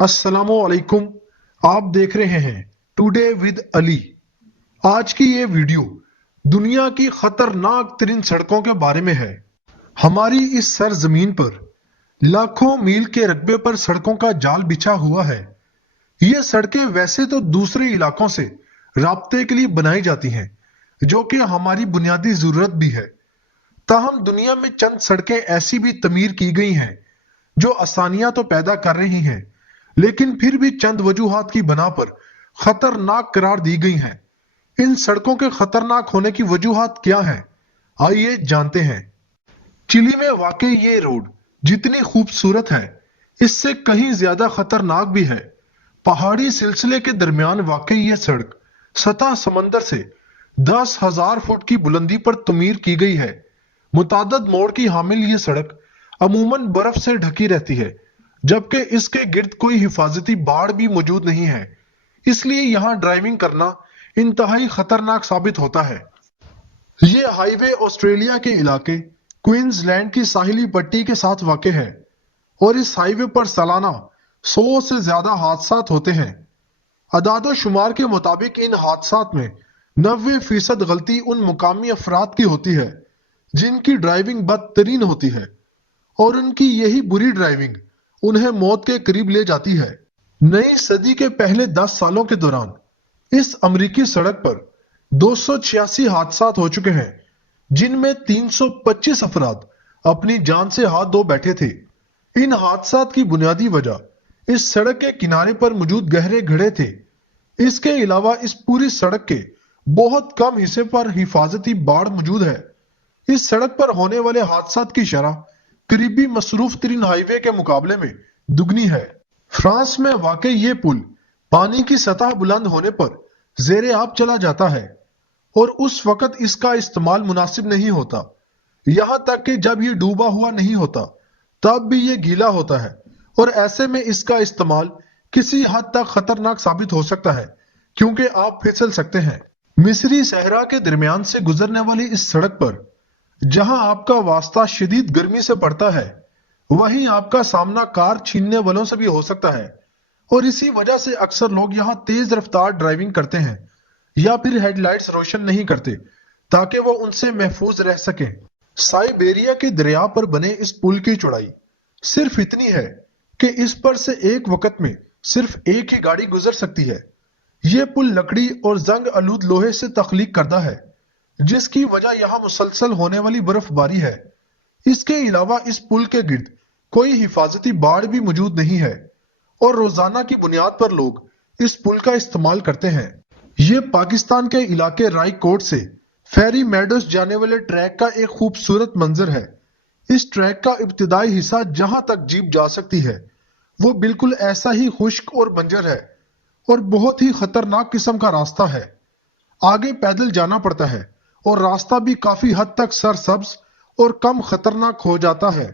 अस्सलामु अलैकुम। आप देख रहे हैं टुडे विद अली। आज की ये वीडियो दुनिया की खतरनाक तरीन सड़कों के बारे में है। हमारी इस सरजमीन पर लाखों मील के रकबे पर सड़कों का जाल बिछा हुआ है। ये सड़कें वैसे तो दूसरे इलाकों से राब्ते के लिए बनाई जाती हैं, जो कि हमारी बुनियादी जरूरत भी है। ताहम दुनिया में चंद सड़कें ऐसी भी तमीर की गई हैं जो आसानियां तो पैदा कर रही हैं, लेकिन फिर भी चंद वजूहात की बना पर खतरनाक करार दी गई हैं। इन सड़कों के खतरनाक होने की वजूहात क्या हैं, आइए जानते हैं। चिली में वाकई ये रोड जितनी खूबसूरत है, इससे कहीं ज्यादा खतरनाक भी है। पहाड़ी सिलसिले के दरमियान वाकई ये सड़क सतह समंदर से 10,000 फुट की बुलंदी पर तमीर की गई है। मुतादद मोड़ की हामिल ये सड़क अमूमन बर्फ से ढकी रहती है, जबकि इसके गिर्द कोई हिफाजती बाड़ भी मौजूद नहीं है। इसलिए यहां ड्राइविंग करना इंतहाई खतरनाक साबित होता है। ये हाईवे ऑस्ट्रेलिया के इलाके क्वींसलैंड की साहिली पट्टी के साथ वाक़ है और इस हाईवे पर सालाना 100 से ज्यादा हादसात होते हैं। अदाद शुमार के मुताबिक इन हादसात में 90% गलती उन मुकामी अफराद की होती है जिनकी ड्राइविंग बदतरीन होती है, और उनकी यही बुरी ड्राइविंग उन्हें मौत के करीब ले जाती है। नई सदी के पहले 10 सालों के दौरान इस अमरीकी सड़क पर 286 हादसात हो चुके हैं, जिनमें 325 अफराद अपनी जान से हाथ धो बैठे थे। इन हादसात की बुनियादी वजह इस सड़क के किनारे पर मौजूद गहरे गड्ढे थे। इसके अलावा इस पूरी सड़क के बहुत कम हिस्से पर हिफाजती बाड़ मौजूद है। इस सड़क पर होने वाले हादसात की शरह करीबी मसरूफ तरीन हाईवे के मुकाबले में दुगनी है। फ्रांस में वाकई ये पुल पानी की सतह बुलंद होने पर जेरे आब चला जाता है और उस वक्त इसका इस्तेमाल मुनासिब नहीं होता। यहां तक कि जब ये डूबा हुआ नहीं होता तब भी ये गीला होता है, और ऐसे में इसका इस्तेमाल किसी हद तक खतरनाक साबित हो सकता है क्योंकि आप फिसल सकते हैं। मिस्री सहरा के दरमियान से गुजरने वाली इस सड़क पर जहां आपका वास्ता शदीद गर्मी से पड़ता है, वहीं आपका सामना कार छीनने वालों से भी हो सकता है, और इसी वजह से अक्सर लोग यहां तेज रफ्तार ड्राइविंग करते हैं या फिर हेडलाइट्स रोशन नहीं करते ताकि वो उनसे महफूज रह सके। साइबेरिया के दरिया पर बने इस पुल की चौड़ाई सिर्फ इतनी है कि इस पर से एक वक्त में सिर्फ एक ही गाड़ी गुजर सकती है। यह पुल लकड़ी और जंग आलूद लोहे से तख्लीक करदा है, जिसकी वजह यहां मुसलसल होने वाली बर्फबारी है। इसके अलावा इस पुल के गिर्द कोई हिफाजती बाड़ भी मौजूद नहीं है, और रोजाना की बुनियाद पर लोग इस पुल का इस्तेमाल करते हैं। ये पाकिस्तान के इलाके रायकोट से फेरी मेडोस जाने वाले ट्रैक का एक खूबसूरत मंजर है। इस ट्रैक का इब्तिदाई हिस्सा जहां तक जीप जा सकती है वो बिल्कुल ऐसा ही खुश्क और बंजर है, और बहुत ही खतरनाक किस्म का रास्ता है। आगे पैदल जाना पड़ता है और रास्ता भी काफी हद तक सरसब्ज और कम खतरनाक हो जाता है।